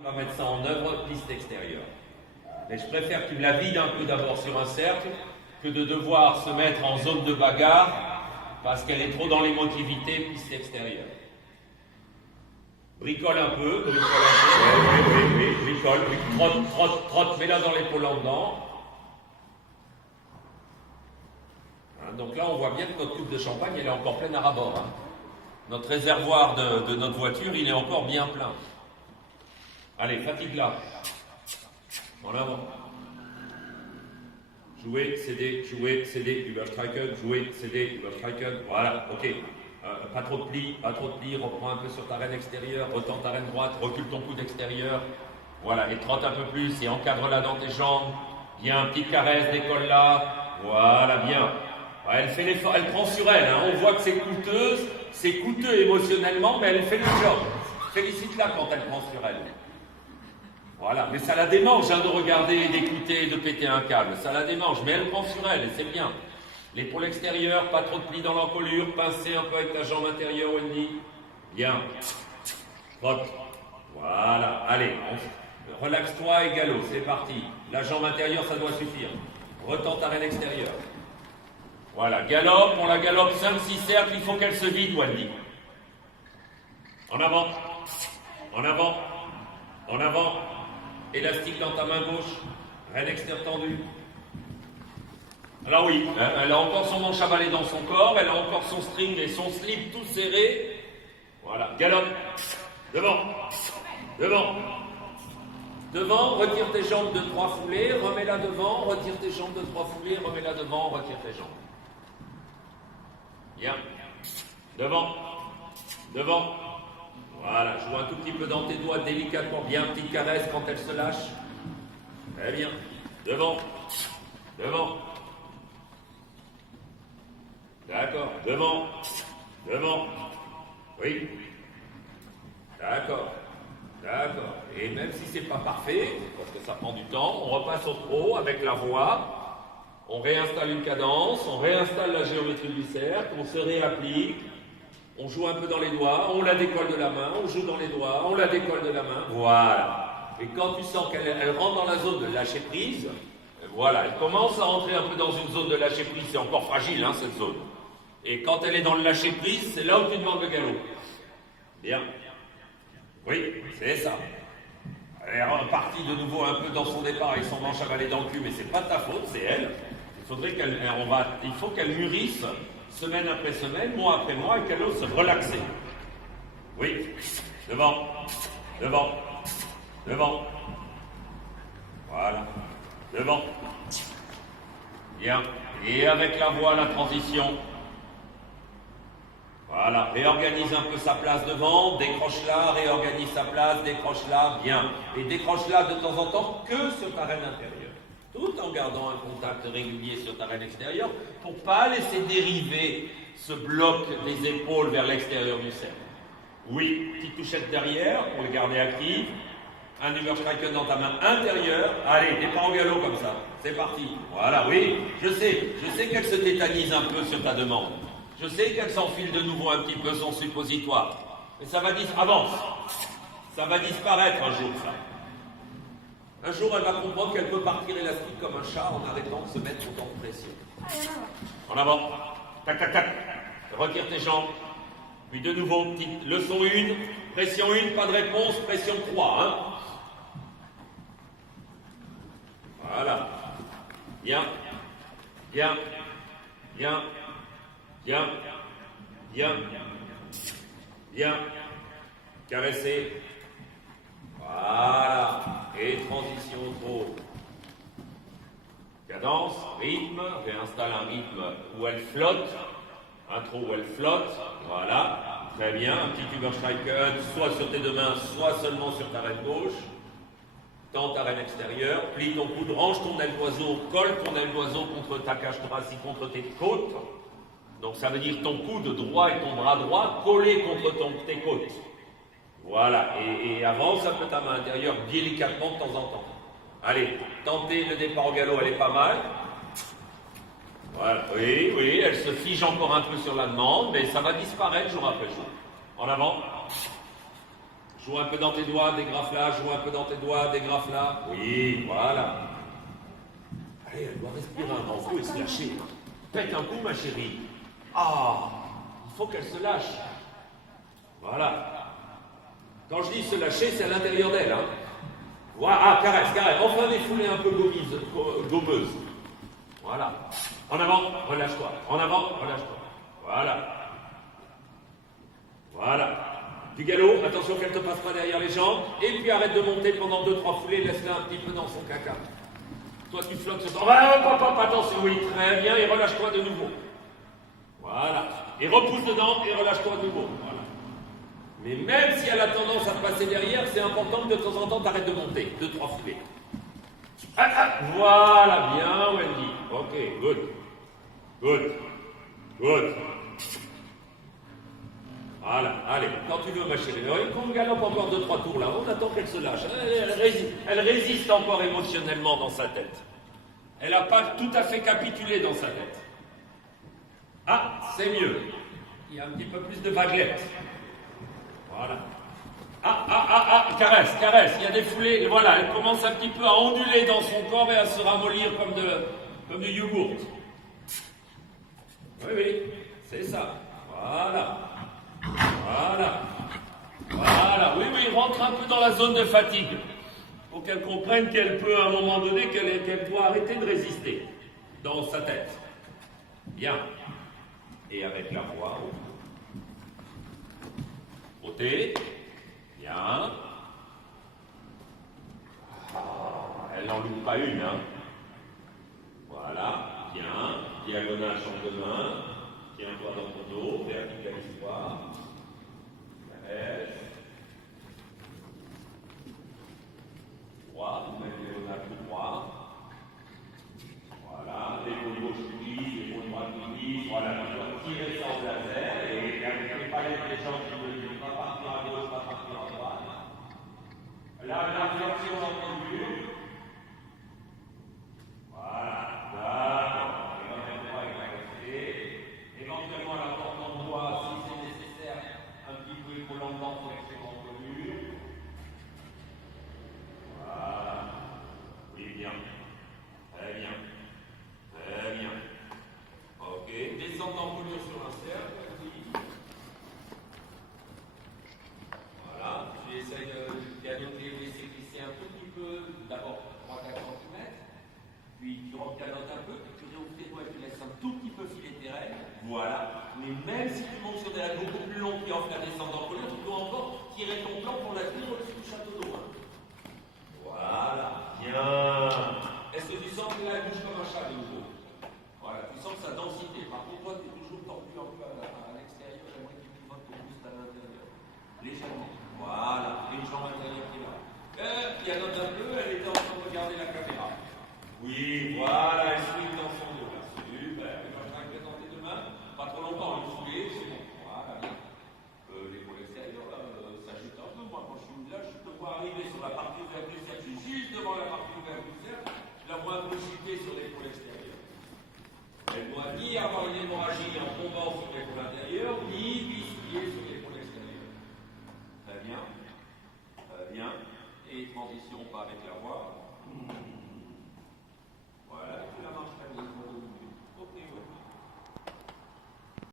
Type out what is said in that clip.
On va mettre ça en œuvre, piste extérieure. Mais je préfère que tu me la vides un peu d'abord sur un cercle que de devoir se mettre en zone de bagarre parce qu'elle est trop dans l'émotivité, piste extérieure. Bricole un peu, oui, bricole, trotte, mets-la dans l'épaule en dedans. Hein, donc là, on voit bien que notre coupe de champagne, elle est encore pleine à ras-bord. Hein. Notre réservoir de notre voiture, il est encore bien plein. Allez, fatigue-la. En avant. Jouer, céder, Überstreichen, jouer, céder, Überstreichen. Voilà, ok. Pas trop de plis, reprends un peu sur ta reine extérieure, retends ta reine droite, recule ton coude extérieur. Voilà, et trotte un peu plus et encadre-la dans tes jambes. Bien, petite caresse, décolle-la. Voilà, bien. Elle fait l'effort, elle prend sur elle. Hein. On voit que c'est coûteux émotionnellement, mais elle fait le job. Félicite-la quand elle prend sur elle. Voilà, mais ça la démange hein, de regarder, d'écouter, de péter un câble. Ça la démange, mais elle prend sur elle, et c'est bien. L'épaule extérieure, pas trop de plis dans l'encolure, pincer un peu avec ta jambe intérieure, Wendy. Bien. Trotte. Voilà, allez, relaxe-toi et galop, c'est parti. La jambe intérieure, ça doit suffire. Retends ta reine extérieure. Voilà, galope, on la galope 5-6 cercles, il faut qu'elle se vide, Wendy. En avant. En avant. En avant. Élastique dans ta main gauche, reine extérieure tendue. Alors oui, elle a encore son manche à balai dans son corps, elle a encore son string et son slip tout serré. Voilà, galope. Devant. Devant. Devant, retire tes jambes de 3 foulées, remets-la devant, retire tes jambes de 3 foulées, remets-la devant, retire tes jambes. Bien. Devant. Devant. Voilà, joue un tout petit peu dans tes doigts, délicatement, bien, petite caresse quand elle se lâche. Très bien. Devant. Devant. D'accord. Devant. Devant. Oui. D'accord. D'accord. Et même si c'est pas parfait, parce que ça prend du temps, on repasse au pro avec la voix, on réinstalle une cadence, on réinstalle la géométrie du cercle, on se réapplique. On joue un peu dans les doigts, on la décolle de la main, on joue dans les doigts, on la décolle de la main. Voilà. Et quand tu sens qu'elle rentre dans la zone de lâcher prise, voilà, elle commence à rentrer un peu dans une zone de lâcher prise, c'est encore fragile, hein, cette zone. Et quand elle est dans le lâcher prise, c'est là où tu demandes le galop. Bien. Oui, c'est ça. Elle est repartie de nouveau un peu dans son départ avec son manche à balai dans le cul, mais c'est pas de ta faute, c'est elle. Il faut qu'elle mûrisse semaine après semaine, mois après mois, et qu'elle ose se relaxer. Oui. Devant. Devant. Devant. Voilà. Devant. Bien. Et avec la voix, la transition. Voilà. Réorganise un peu sa place devant, décroche-la, réorganise sa place, décroche-la, bien. Et décroche-la de temps en temps que sur ta reine intérieure. Tout en gardant un contact régulier sur ta reine extérieure pour ne pas laisser dériver ce bloc des épaules vers l'extérieur du cercle. Oui, petite touchette derrière pour le garder actif. Un Überstreichen dans ta main intérieure. Allez, départ au galop comme ça. C'est parti. Voilà, oui, je sais qu'elle se tétanise un peu sur ta demande. Je sais qu'elle s'enfile de nouveau un petit peu son suppositoire. Mais ça va avance. Ça va disparaître un jour, ça. Un jour, elle va comprendre qu'elle peut partir élastique comme un chat en arrêtant de se mettre autant de pression. En avant. Tac, tac, tac. Retire tes jambes. Puis de nouveau, petite leçon 1. Pression 1, pas de réponse. Pression 3. Hein. Voilà. Bien. Bien. Bien. Bien. Bien. Bien. Caresser. Voilà. Et transition trop. Cadence, rythme, réinstalle un rythme où elle flotte, intro où elle flotte, voilà, très bien, un petit Überstreichen, soit sur tes deux mains, soit seulement sur ta reine gauche, tends ta reine extérieure, plie ton coude, range ton aile d'oiseau, colle ton aile d'oiseau contre ta cage thoracique, contre tes côtes, donc ça veut dire ton coude droit et ton bras droit collés contre tes côtes. Voilà, et avance un peu ta main intérieure délicatement de temps en temps. Allez, tentez le départ au galop, elle est pas mal. Voilà, oui, elle se fige encore un peu sur la demande, mais ça va disparaître jour après jour. En avant. Joue un peu dans tes doigts, dégrafe là, joue un peu dans tes doigts, dégrafe là. Oui, voilà. Allez, elle doit respirer un grand coup et se lâcher. Pète un coup, ma chérie. Ah, il faut qu'elle se lâche. Voilà. Quand je dis se lâcher, c'est à l'intérieur d'elle. Hein. Voilà. Ah, caresse, caresse. Enfin des foulées un peu gommeuses. Voilà. En avant, relâche-toi. En avant, relâche-toi. Voilà. Voilà. Du galop, attention qu'elle ne te passe pas derrière les jambes. Et puis arrête de monter pendant 2-3 foulées, laisse-la un petit peu dans son caca. Toi, tu flottes sur ton... Attention, oui, très bien, et relâche-toi de nouveau. Voilà. Et repousse dedans, et relâche-toi de nouveau. Voilà. Mais même si elle a tendance à te passer derrière, c'est important que de temps en temps, tu arrêtes de monter. 2-3 foulées. Voilà, bien, Wendy. Ok, good. Good. Good. Voilà, allez, quand tu veux, ma chérie. Qu'on galope encore 2-3 tours là, on attend qu'elle se lâche. Elle résiste encore émotionnellement dans sa tête. Elle n'a pas tout à fait capitulé dans sa tête. Ah, c'est mieux. Il y a un petit peu plus de vaguelettes. Voilà. Caresse, caresse. Il y a des foulées. Et voilà, elle commence un petit peu à onduler dans son corps et à se ramollir comme du yogourt. Oui, c'est ça. Voilà. Voilà. Voilà. Oui, rentre un peu dans la zone de fatigue. Pour qu'elle comprenne qu'elle peut, à un moment donné, qu'elle doit arrêter de résister. Dans sa tête. Bien. Et avec la voix. Ôtez. Bien. Elle n'en loupe pas une, hein. Voilà. Bien. Diagonale champ de main. Tiens-toi dans ton dos. Verticalise-toi. Caresse. Droit. Vous mettez les diagonales tout droit. Voilà. L'épaule gauche qui glisse, l'épaule droite qui glisse. Voilà. Tu dois tirer sans laser. Et n'avez pas les jambes qui ne glissent pas partir à gauche, pas partir à droite. Là, la flexion entendue. Voilà. D'accord. Éventuellement, la porte en bois, si c'est nécessaire, un petit peu épaule-en-bas, flexion entendue. Voilà. Oui, bien. Très bien. Très bien. Ok. Descendre en coulure sur un cercle. Voilà. Tu essayes de laisser glisser un tout petit peu, d'abord 3-4 cm, puis tu recanotes un peu, tu réouvres tes doigts et tu laisses un tout petit peu filer tes règles. Voilà. Mais même si tu montes sur des règles beaucoup plus longues qui offrent la descente en couleur, tu peux encore tirer ton plan pour la tenir au-dessus du château d'eau. Voilà. Bien. Est-ce que tu sens que là, elle bouge comme un chat de nouveau? Voilà. Tu sens que sa densité. Par contre, toi, tu es toujours tordu un peu à l'extérieur. J'aimerais que tu pivotes ton buste à l'intérieur. Légèrement. Voilà. Une jambe intérieure qui est là. Pianote un peu. Elle était en train de regarder la caméra. Oui, voilà. Elle swing dans son dos. Là. Super. Tu vas traquer dans tes deux mains. Pas trop longtemps. Une foulée. C'est bon. Voilà. Bien. L'épaule extérieure, s'agite un peu. Moi, quand je suis là, je te vois arriver sur la partie ouverte du cercle. Je suis juste devant la partie ouverte du cercle. Je la vois un peu chiter sur l'épaule extérieure. Elle doit ni avoir une hémorragie en tombant sur l'épaule intérieure.